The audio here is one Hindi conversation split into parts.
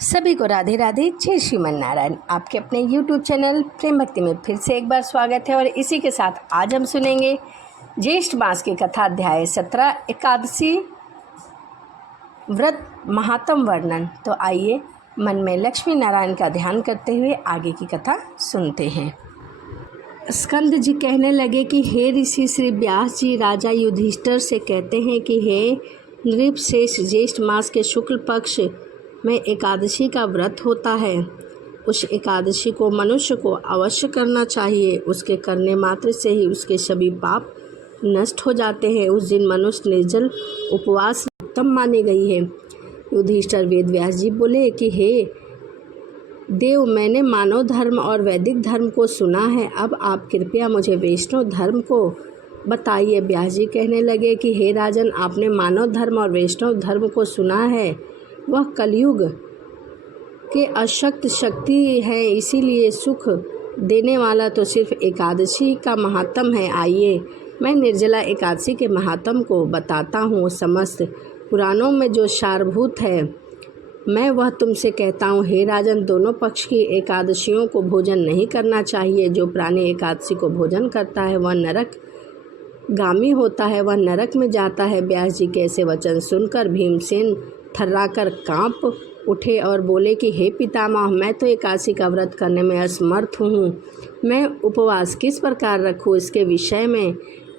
सभी को राधे राधे। जय श्रीमन नारायण। आपके अपने YouTube चैनल प्रेम भक्ति में फिर से एक बार स्वागत है। और इसी के साथ आज हम सुनेंगे ज्येष्ठ मास की कथा अध्याय 17 एकादशी व्रत महात्म वर्णन। तो आइए मन में लक्ष्मी नारायण का ध्यान करते हुए आगे की कथा सुनते हैं। स्कंद जी कहने लगे कि हे ऋषि श्री व्यास जी राजा युधिष्ठिर से कहते हैं कि हे नृपश्रेष्ठ, ज्येष्ठ मास के शुक्ल पक्ष में एकादशी का व्रत होता है। उस एकादशी को मनुष्य को अवश्य करना चाहिए। उसके करने मात्र से ही उसके सभी पाप नष्ट हो जाते हैं। उस दिन मनुष्य निर्जल उपवास उत्तम मानी गई है। युधिष्ठिर वेद व्यास जी बोले कि हे देव, मैंने मानव धर्म और वैदिक धर्म को सुना है, अब आप कृपया मुझे वैष्णव धर्म को बताइए। व्यास जी कहने लगे कि हे राजन, आपने मानव धर्म और वैष्णव धर्म को सुना है, वह कलयुग के अशक्त शक्ति है, इसीलिए सुख देने वाला तो सिर्फ एकादशी का महात्म है। आइए मैं निर्जला एकादशी के महात्म को बताता हूँ। समस्त पुराणों में जो सारभूत है मैं वह तुमसे कहता हूँ। हे राजन, दोनों पक्ष की एकादशियों को भोजन नहीं करना चाहिए। जो प्राणी एकादशी को भोजन करता है वह नरक गामी होता है, वह नरक में जाता है। व्यास जी के ऐसे वचन सुनकर भीमसेन थर्राकर कांप उठे और बोले कि हे पितामह, मैं तो एकादशी का व्रत करने में असमर्थ हूँ। मैं उपवास किस प्रकार रखूँ, इसके विषय में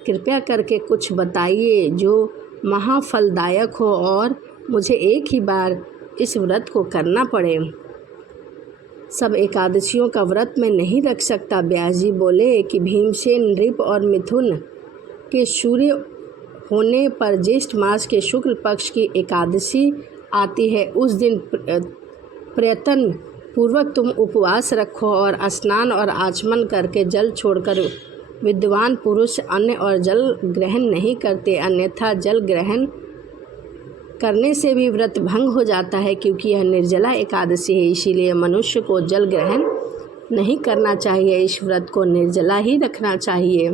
कृपया करके कुछ बताइए जो महाफलदायक हो और मुझे एक ही बार इस व्रत को करना पड़े। सब एकादशियों का व्रत मैं नहीं रख सकता। व्यास जी बोले कि भीमसेन, नृप और मिथुन के सूर्य होने पर ज्येष्ठ मास के शुक्ल पक्ष की एकादशी आती है। उस दिन प्रयत्न पूर्वक तुम उपवास रखो और स्नान और आचमन करके जल छोड़कर विद्वान पुरुष अन्न और जल ग्रहण नहीं करते, अन्यथा जल ग्रहण करने से भी व्रत भंग हो जाता है, क्योंकि यह निर्जला एकादशी है। इसीलिए मनुष्य को जल ग्रहण नहीं करना चाहिए। इस व्रत को निर्जला ही रखना चाहिए,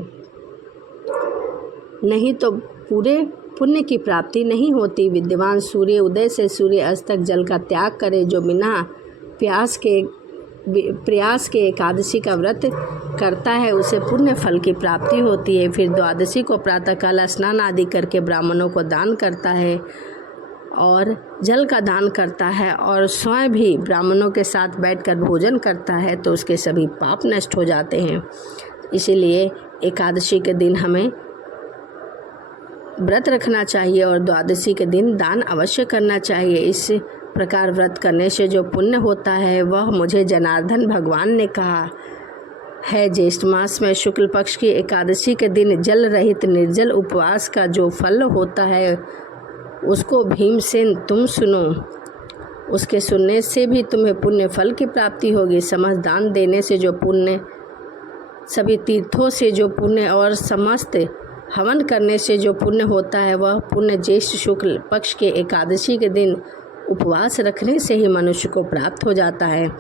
नहीं तो पूरे पुण्य की प्राप्ति नहीं होती। विद्वान सूर्य उदय से सूर्य अस्त तक जल का त्याग करे। जो बिना प्रयास के एकादशी का व्रत करता है उसे पुण्य फल की प्राप्ति होती है। फिर द्वादशी को प्रातःकाल स्नान आदि करके ब्राह्मणों को दान करता है और जल का दान करता है और स्वयं भी ब्राह्मणों के साथ बैठकर भोजन करता है तो उसके सभी पाप नष्ट हो जाते हैं। इसीलिए एकादशी के दिन हमें व्रत रखना चाहिए और द्वादशी के दिन दान अवश्य करना चाहिए। इस प्रकार व्रत करने से जो पुण्य होता है वह मुझे जनार्दन भगवान ने कहा है। ज्येष्ठ मास में शुक्ल पक्ष की एकादशी के दिन जल रहित निर्जल उपवास का जो फल होता है उसको भीमसेन तुम सुनो। उसके सुनने से भी तुम्हें पुण्य फल की प्राप्ति होगी। समस्त दान देने से जो पुण्य, सभी तीर्थों से जो पुण्य और समस्त हवन करने से जो पुण्य होता है वह पुण्य ज्येष्ठ शुक्ल पक्ष के एकादशी के दिन उपवास रखने से ही मनुष्य को प्राप्त हो जाता है।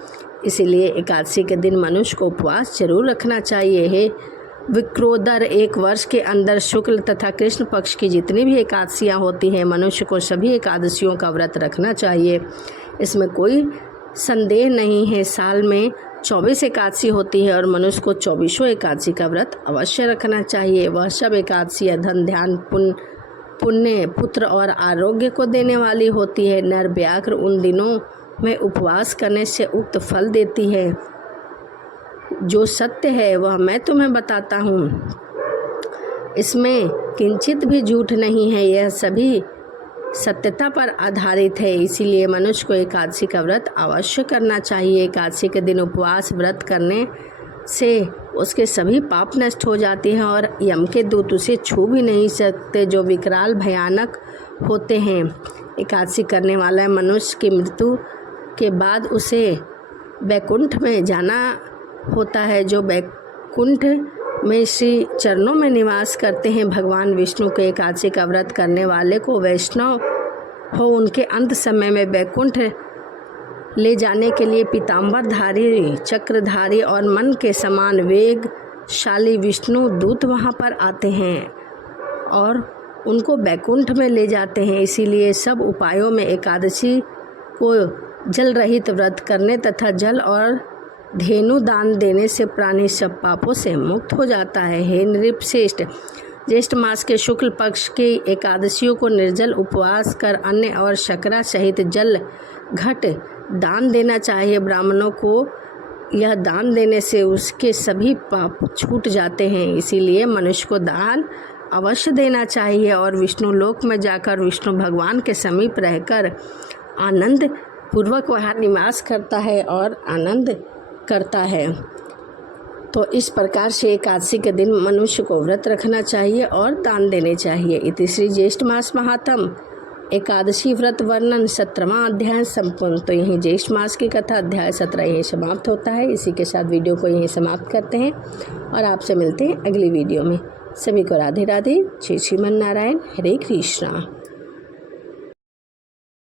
इसीलिए एकादशी के दिन मनुष्य को उपवास जरूर रखना चाहिए। हे विक्रोदर, एक वर्ष के अंदर शुक्ल तथा कृष्ण पक्ष की जितनी भी एकादशियाँ होती हैं मनुष्य को सभी एकादशियों का व्रत रखना चाहिए, इसमें कोई संदेह नहीं है। साल में 24 एकादशी होती है और मनुष्य को 24 एकादशी का व्रत अवश्य रखना चाहिए। वह सब एकादशी धन, ध्यान, पुण्य, पुत्र और आरोग्य को देने वाली होती है। नर व्याघ्र उन दिनों में उपवास करने से उक्त फल देती है। जो सत्य है वह मैं तुम्हें बताता हूँ, इसमें किंचित भी झूठ नहीं है। यह सभी सत्यता पर आधारित है। इसीलिए मनुष्य को एकादशी का व्रत अवश्य करना चाहिए। एकादशी के दिन उपवास व्रत करने से उसके सभी पाप नष्ट हो जाते हैं और यम के दूत उसे छू भी नहीं सकते, जो विकराल भयानक होते हैं। एकादशी करने वाला मनुष्य की मृत्यु के बाद उसे वैकुंठ में जाना होता है। जो वैकुंठ में श्री चरणों में निवास करते हैं। भगवान विष्णु के एकादशी का व्रत करने वाले को वैष्णव हो उनके अंत समय में वैकुंठ ले जाने के लिए पीताम्बरधारी, चक्रधारी और मन के समान वेगशाली विष्णु दूत वहां पर आते हैं और उनको वैकुंठ में ले जाते हैं। इसीलिए सब उपायों में एकादशी को जल रहित व्रत करने तथा जल और धेनु दान देने से प्राणी सब पापों से मुक्त हो जाता है। हे नृपश्रेष्ठ, ज्येष्ठ मास के शुक्ल पक्ष की एकादशियों को निर्जल उपवास कर अन्न और शर्करा सहित जल घट दान देना चाहिए। ब्राह्मणों को यह दान देने से उसके सभी पाप छूट जाते हैं। इसीलिए मनुष्य को दान अवश्य देना चाहिए और विष्णु लोक में जाकर विष्णु भगवान के समीप रहकर आनंद पूर्वक वहाँ निवास करता है और आनंद करता है। तो इस प्रकार से एकादशी के दिन मनुष्य को व्रत रखना चाहिए और दान देने चाहिए। इति श्री ज्येष्ठ मास महात्म एकादशी व्रत वर्णन 17वां अध्याय संपूर्ण। तो यहीं ज्येष्ठ मास की कथा अध्याय 17 यहीं समाप्त होता है। इसी के साथ वीडियो को यहीं समाप्त करते हैं और आपसे मिलते हैं अगली वीडियो में। सभी को राधे राधे। जय श्रीमन नारायण। हरे कृष्णा।